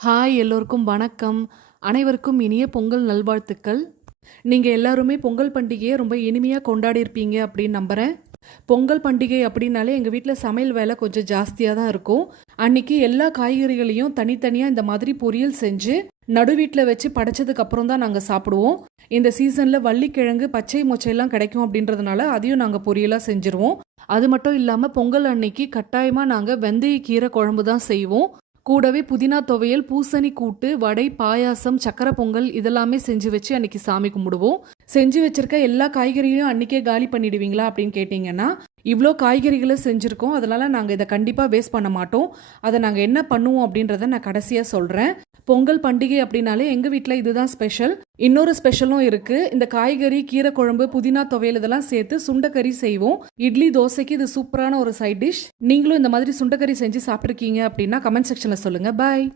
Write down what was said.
Hi எல்லோருக்கும் வணக்கம். அனைவருக்கும் இனிய பொங்கல் நல்வாழ்த்துக்கள். நீங்க எல்லாருமே பொங்கல் பண்டிகையை ரொம்ப இனிமையா கொண்டாடியிருப்பீங்க அப்படின்னு நம்புறேன். பொங்கல் பண்டிகை அப்படின்னாலே எங்கள் வீட்டில் சமையல் வேலை கொஞ்சம் ஜாஸ்தியாக தான் இருக்கும். அன்னைக்கு எல்லா காய்கறிகளையும் தனித்தனியாக இந்த மாதிரி பொரியல் செஞ்சு நடு வீட்டில் வச்சு படைச்சதுக்கு அப்புறம் தான் நாங்கள் சாப்பிடுவோம். இந்த சீசனில் வள்ளிக்கிழங்கு பச்சை மொச்சையெல்லாம் கிடைக்கும் அப்படின்றதுனால அதையும் நாங்கள் பொரியலாக செஞ்சுருவோம். அது மட்டும் இல்லாமல் பொங்கல் அன்னைக்கு கட்டாயமாக நாங்கள் வெந்தய கீரை குழம்பு தான் செய்வோம். கூடவே புதினா துவையல், பூசணி கூட்டு, வடை, பாயாசம், சக்கரை பொங்கல் இதெல்லாமே செஞ்சு வச்சு அன்னைக்கு சாமி கும்பிடுவோம். செஞ்சு வச்சிருக்க எல்லா காய்கறியும் அன்னைக்கே காலி பண்ணிடுவீங்களா அப்படின்னு கேட்டிங்கன்னா, இவ்வளோ காய்கறிகளை செஞ்சுருக்கோம். அதனால் நாங்கள் இதை கண்டிப்பாக வேஸ்ட் பண்ண மாட்டோம். அதை நாங்கள் என்ன பண்ணுவோம் அப்படின்றத நான் கடைசியாக சொல்கிறேன். பொங்கல் பண்டிகை அப்படின்னாலே எங்கள் வீட்டில் இதுதான் ஸ்பெஷல். இன்னொரு ஸ்பெஷலும் இருக்குது. இந்த காய்கறி, கீரை குழம்பு, புதினா துவையல் இதெல்லாம் சேர்த்து சுண்டைக்கறி செய்வோம். இட்லி, தோசைக்கு இது சூப்பரான ஒரு சைட் டிஷ். நீங்களும் இந்த மாதிரி சுண்டைக்கறி செஞ்சு சாப்பிட்ருக்கீங்க அப்படின்னா கமெண்ட் செக்ஷனில் சொல்லுங்கள். பாய்.